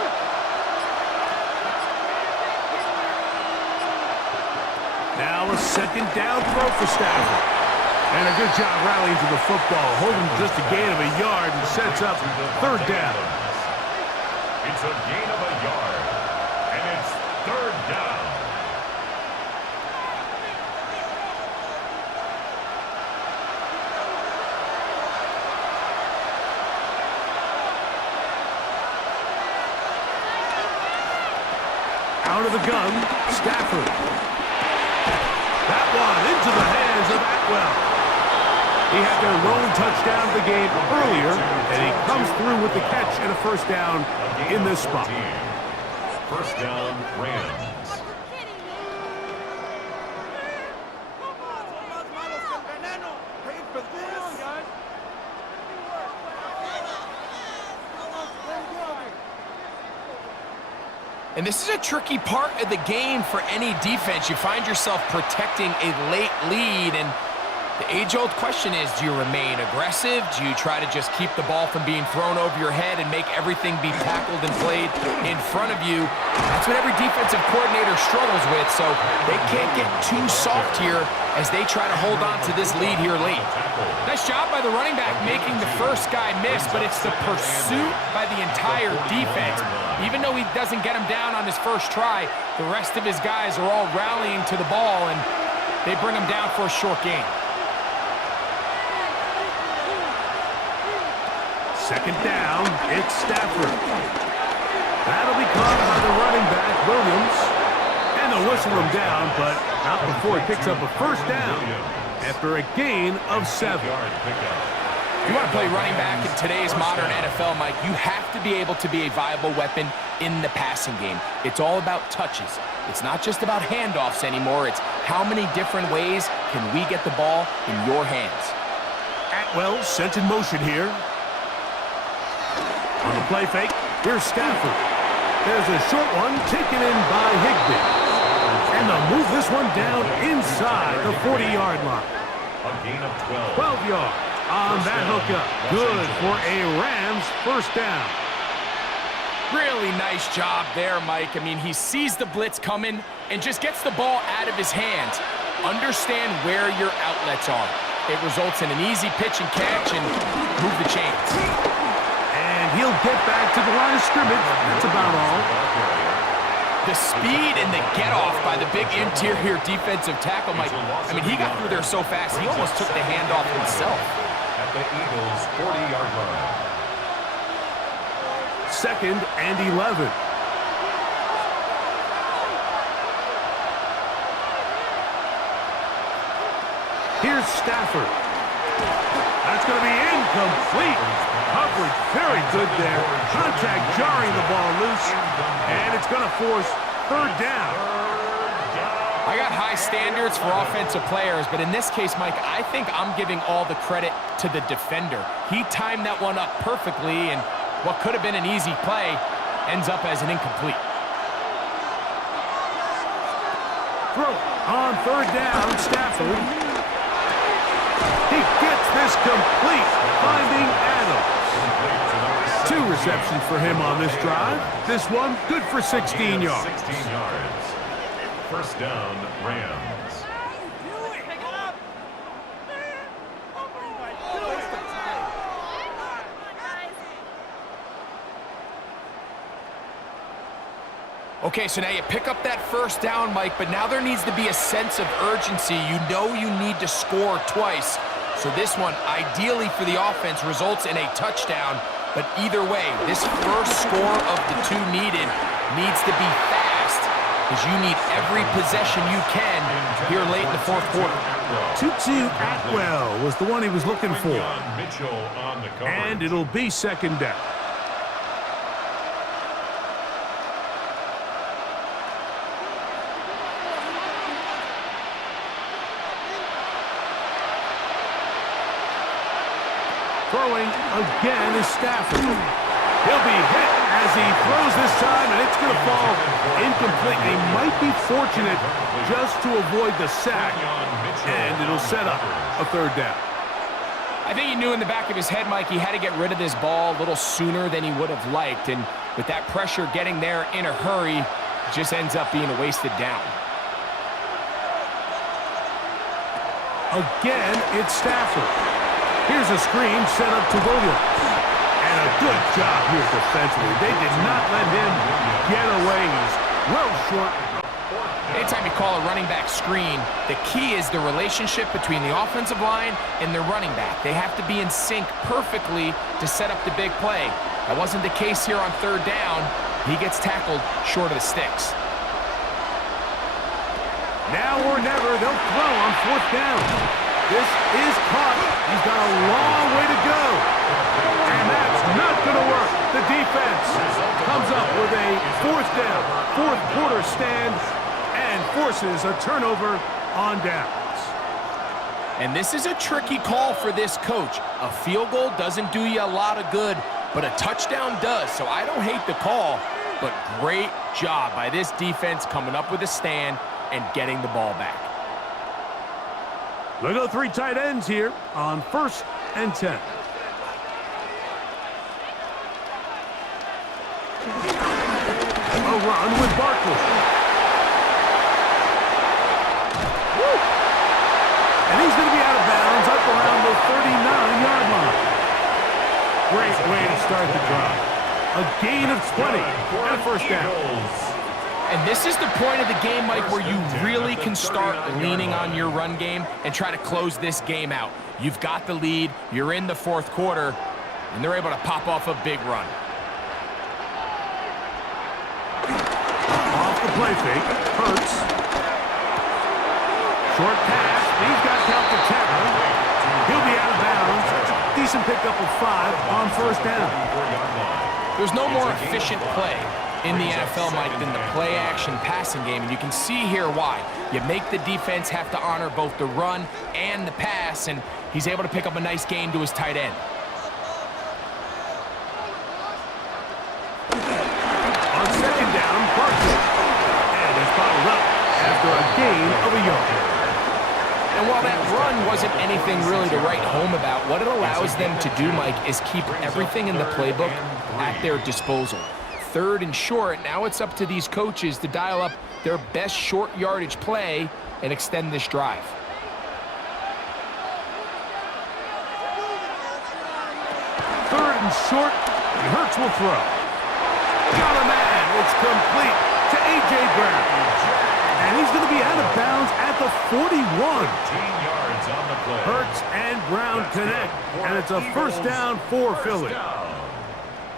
Now a second down throw for Stafford. And a good job rallying to the football, holding just a gain of a yard and sets up third down. It's a gain of a yard, and it's third down. Out of the gun, Stafford. That one into the hands of Atwell. He had their lone touchdown of the game earlier, and he comes through with the catch and a first down in this spot. First down, Rams. And this is a tricky part of the game for any defense. You find yourself protecting a late lead, and the age-old question is, do you remain aggressive? Do you try to just keep the ball from being thrown over your head and make everything be tackled and played in front of you? That's what every defensive coordinator struggles with, so they can't get too soft here as they try to hold on to this lead here late. Nice job by the running back making the first guy miss, but it's the pursuit by the entire defense. Even though he doesn't get him down on his first try, the rest of his guys are all rallying to the ball, and they bring him down for a short gain. Second down, it's Stafford. That'll be caught by the running back, Williams. And they'll whistle him down, but not before he picks up a first down after a gain of 7. If you want to play running back in today's modern NFL, Mike, you have to be able to be a viable weapon in the passing game. It's all about touches. It's not just about handoffs anymore. It's how many different ways can we get the ball in your hands. Atwell sent in motion here. On the play fake, here's Stafford. There's a short one taken in by Higbee. And they'll move this one down inside the 40-yard line. A gain of 12. 12 yards on that hookup. Good for a Rams first down. Really nice job there, Mike. I mean, he sees the blitz coming and just gets the ball out of his hands. Understand where your outlets are. It results in an easy pitch and catch and move the chains. And he'll get back to the line of scrimmage. That's about all. The speed and the get-off by the big interior defensive tackle, Mike. I mean, he got through there so fast, he almost took the handoff himself. At the Eagles' 40-yard line. Second and 11. Here's Stafford. That's going to be incomplete. Coverage very good there. Contact jarring the ball loose. And it's going to force third down. I got high standards for offensive players, but in this case, Mike, I think I'm giving all the credit to the defender. He timed that one up perfectly, and what could have been an easy play ends up as an incomplete. Throw on third down, Stafford. He gets this complete, finding Adams. 2 receptions for him on this drive. This one good for 16 yards. 16 yards. First down, Rams. Okay, so now you pick up that first down, Mike, but now there needs to be a sense of urgency. You know you need to score twice. So this one, ideally for the offense, results in a touchdown. But either way, this first score of the 2 needed needs to be fast, because you need every possession you can here late in the fourth quarter. Tutu Atwell was the one he was looking for. And it'll be second down. Throwing again is Stafford. He'll be hit as he throws this time, and it's going to fall incomplete. He might be fortunate just to avoid the sack, and it'll set up a third down. I think he knew in the back of his head, Mike, he had to get rid of this ball a little sooner than he would have liked. And with that pressure getting there in a hurry, it just ends up being a wasted down. Again, it's Stafford. Here's a screen set up to Williams. And a good job here defensively. They did not let him get away. He's well short. Anytime you call a running back screen, the key is the relationship between the offensive line and the running back. They have to be in sync perfectly to set up the big play. That wasn't the case here on third down. He gets tackled short of the sticks. Now or never, they'll throw on fourth down. This is caught. He's got a long way to go. And that's not going to work. The defense comes up with a fourth down, fourth quarter stand, and forces a turnover on downs. And this is a tricky call for this coach. A field goal doesn't do you a lot of good, but a touchdown does. So I don't hate the call, but great job by this defense coming up with a stand and getting the ball back. Look at the three tight ends here on 1st and 10. A run with Barkley. Woo! And he's going to be out of bounds up around the 39-yard line. Great way to start the drive. A gain of 20 and a first down. And this is the point of the game, Mike, where you really can start leaning on your run game and try to close this game out. You've got the lead, you're in the fourth quarter, and they're able to pop off a big run. Off the play fake, Hurts. Short pass, he's got count to 10. He'll be out of bounds. Decent pickup of 5 on first down. There's no more efficient play in the NFL, Mike, than the play-action passing game, and you can see here why. You make the defense have to honor both the run and the pass, and he's able to pick up a nice gain to his tight end. On second down, Barkley. And he's followed up after a gain of a yard. And while that run wasn't anything really to write home about, what it allows them to do, Mike, is keep everything in the playbook at their disposal. Third and short, now it's up to these coaches to dial up their best short yardage play and extend this drive. Third and short, and Hurts will throw. Got a man, it's complete to A.J. Brown. And he's going to be out of bounds at the 41. 15 yards on the play. Hurts and Brown connect, and it's a first down for Philly.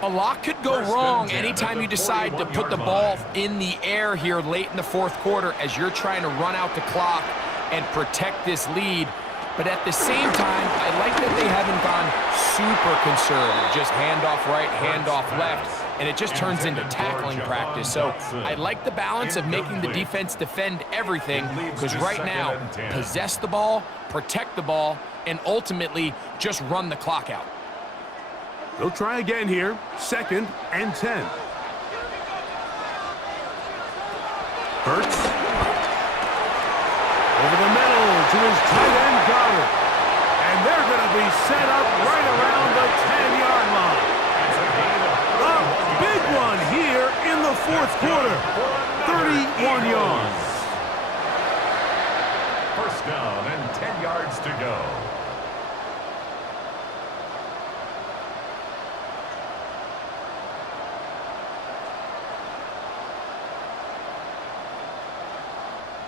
A lot could go wrong anytime you decide to put the ball in the air here late in the fourth quarter as you're trying to run out the clock and protect this lead. But at the same time, I like that they haven't gone super conservative, just handoff right, handoff left, and it just turns into tackling practice. So I like the balance of making the defense defend everything, because right now, possess the ball, protect the ball, and ultimately just run the clock out. They'll try again here, 2nd and 10. Hurts. Over the middle to his tight end, Goddard. And they're going to be set up right around the 10-yard line. A big one here in the fourth quarter. 31 yards. First down and 10 yards to go.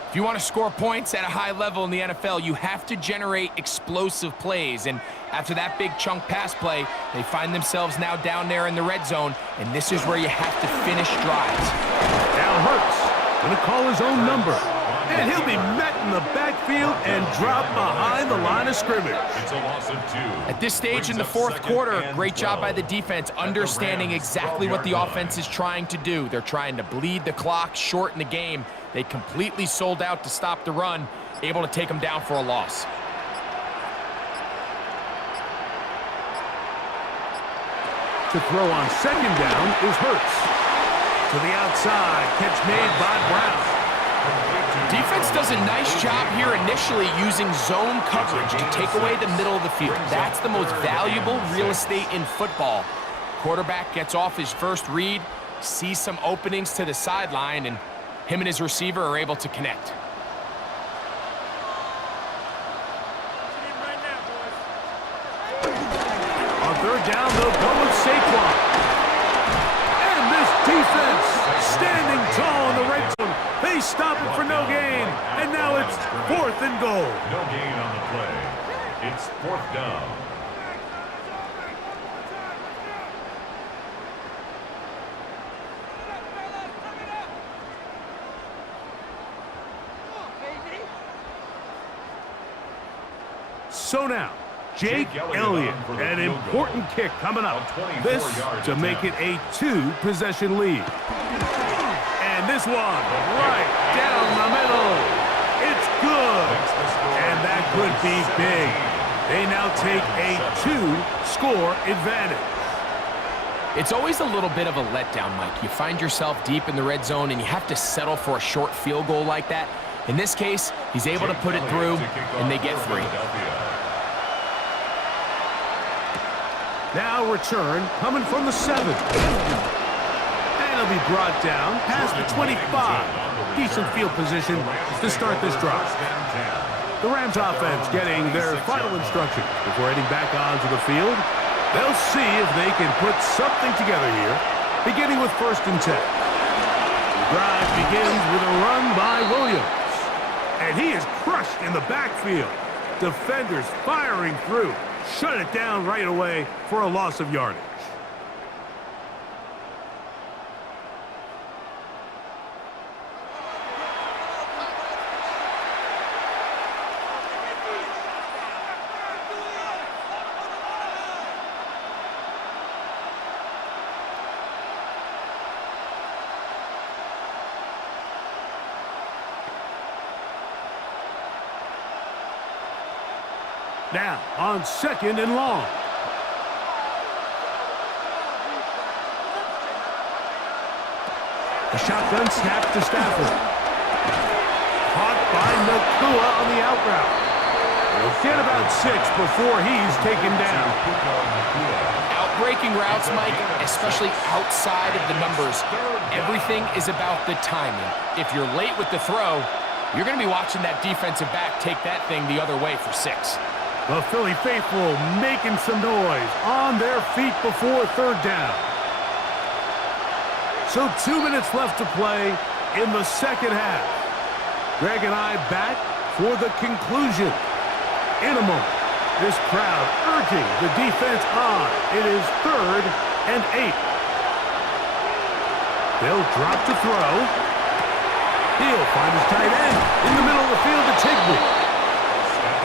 If you want to score points at a high level in the NFL, you have to generate explosive plays. And after that big chunk pass play, they find themselves now down there in the red zone, and this is where you have to finish drives. Now Hurts going to call his own number. And he'll be met in the backfield and dropped behind the line of scrimmage. It's a loss of 2. At this stage in the fourth quarter, great job by the defense, understanding exactly what the offense is trying to do. They're trying to bleed the clock, shorten the game. They completely sold out to stop the run, able to take them down for a loss. To throw on second down is Hurts. To the outside, catch made by Brown. Defense does a nice job here initially using zone coverage to take away the middle of the field. That's the most valuable real estate in football. Quarterback gets off his first read, sees some openings to the sideline, and him and his receiver are able to connect. On third down, they'll go with Saquon. And this defense standing tall in the red zone. They stop it for no gain. And now it's 4th and goal. No gain on the play. It's 4th down. So now, Jake Elliott, an important kick coming up. This to make it a 2-possession lead. And this one, right down the middle. It's good. And that could be big. They now take a 2-score advantage. It's always a little bit of a letdown, Mike. You find yourself deep in the red zone and you have to settle for a short field goal like that. In this case, he's able to put it through, and they get 3. Now return coming from the 7. And it'll be brought down past the 25. Decent field position to start this drive. The Rams offense getting their final instructions before heading back onto the field. They'll see if they can put something together here, beginning with 1st and 10. The drive begins with a run by Williams. And he is crushed in the backfield. Defenders firing through. Shut it down right away for a loss of yardage. Now on 2nd and long. A shotgun snap to Stafford. Caught by Nakua on the out route. He'll get about 6 before he's taken down. Outbreaking routes, Mike, especially outside of the numbers, everything is about the timing. If you're late with the throw, you're going to be watching that defensive back take that thing the other way for 6. The Philly faithful making some noise on their feet before 3rd down. So 2 minutes left to play in the 2nd half. Greg and I back for the conclusion. In a moment, this crowd urging the defense on. It is 3rd and 8. They'll drop to throw. He'll find his tight end in the middle of the field to Tigby.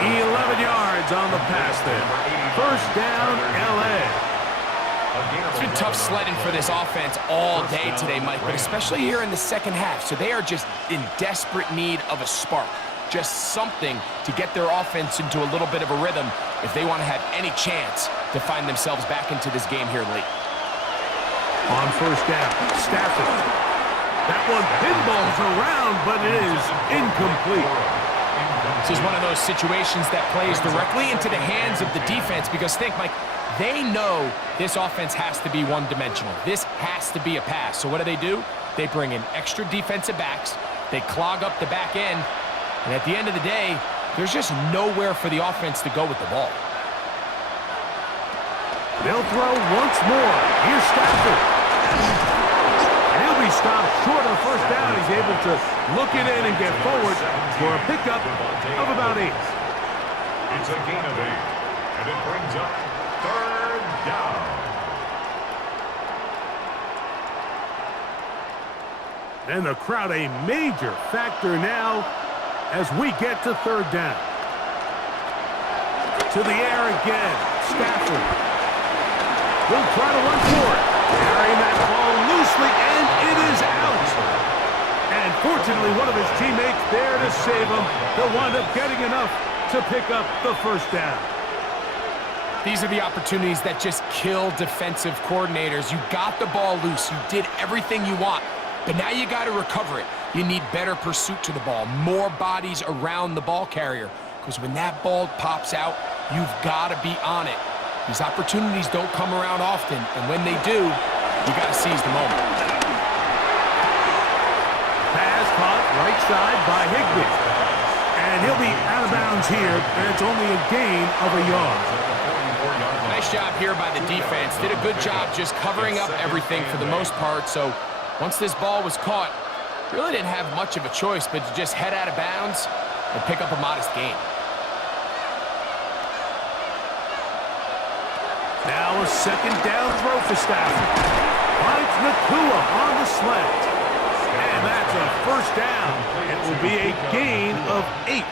11 yards on the pass there. 1st down, L.A. It's been tough sledding for this offense all day today, Mike, but especially here in the 2nd half. So they are just in desperate need of a spark. Just something to get their offense into a little bit of a rhythm if they want to have any chance to find themselves back into this game here late. On 1st down, Stafford. That one pinballs around, but it is incomplete. This is one of those situations that plays directly into the hands of the defense because think, Mike, they know this offense has to be one-dimensional. This has to be a pass. So what do? They bring in extra defensive backs. They clog up the back end. And at the end of the day, there's just nowhere for the offense to go with the ball. They'll throw once more. Here's Stafford. He'll be stopped short of 1st down. He's able to look it in and get forward for a pickup of about 8. It's a gain of 8, and it brings up 3rd down. And the crowd a major factor now as we get to 3rd down. To the air again, Stafford. He'll try to run for it. Carrying that ball loosely, and it is out. And fortunately, one of his teammates there to save him. He'll wind up getting enough to pick up the 1st down. These are the opportunities that just kill defensive coordinators. You got the ball loose. You did everything you want. But now you got to recover it. You need better pursuit to the ball, more bodies around the ball carrier. Because when that ball pops out, you've got to be on it. These opportunities don't come around often, and when they do, you got to seize the moment. Pass caught right side by Higbee. And he'll be out of bounds here, and it's only a gain of a yard. Nice job here by the defense. Did a good job just covering up everything for the most part. So once this ball was caught, really didn't have much of a choice but to just head out of bounds and pick up a modest gain. Now a second down throw for Stafford. Finds Nakua on the slant. And that's a first down. It will be a gain of 8.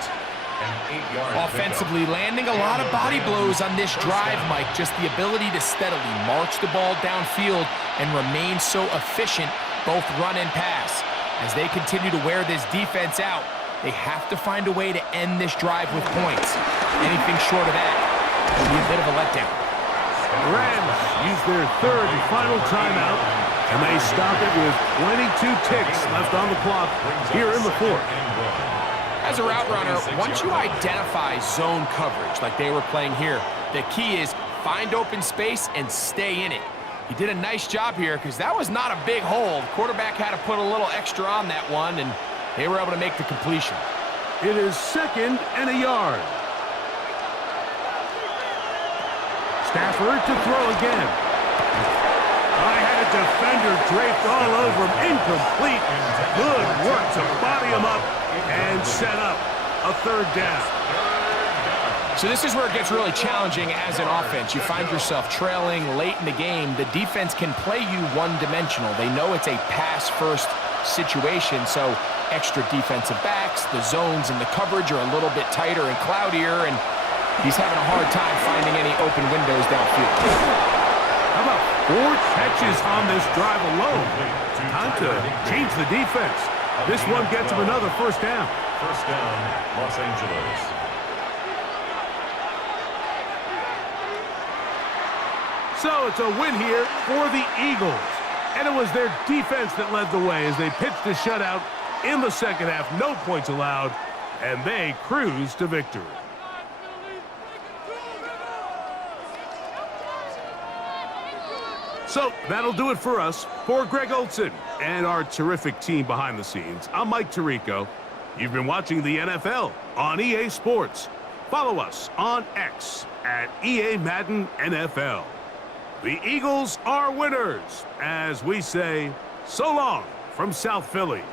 Offensively, landing a lot of body blows on this drive, Mike. Just the ability to steadily march the ball downfield and remain so efficient, both run and pass. As they continue to wear this defense out, they have to find a way to end this drive with points. Anything short of that will be a bit of a letdown. The Rams use their third and final timeout, and they stop it with 22 ticks left on the clock here in the fourth. As a route runner, once you identify zone coverage like they were playing here, the key is find open space and stay in it. He did a nice job here because that was not a big hole. The quarterback had to put a little extra on that one, and they were able to make the completion. It is 2nd and a yard. Stafford to throw again. I had a defender draped all over him. Incomplete. Good work to body him up and set up a third down. So this is where it gets really challenging as an offense. You find yourself trailing late in the game. The defense can play you one-dimensional. They know it's a pass-first situation, so extra defensive backs, the zones and the coverage are a little bit tighter and cloudier, and he's having a hard time finding any open windows downfield. How about 4 catches on this drive alone? Time to change the defense. This one gets him another first down. First down, Los Angeles. So it's a win here for the Eagles. And it was their defense that led the way as they pitched a shutout in the second half. No points allowed, and they cruised to victory. So that'll do it for us. For Greg Olson and our terrific team behind the scenes, I'm Mike Tirico. You've been watching the NFL on EA Sports. Follow us on X at EA Madden NFL. The Eagles are winners, as we say, so long from South Philly.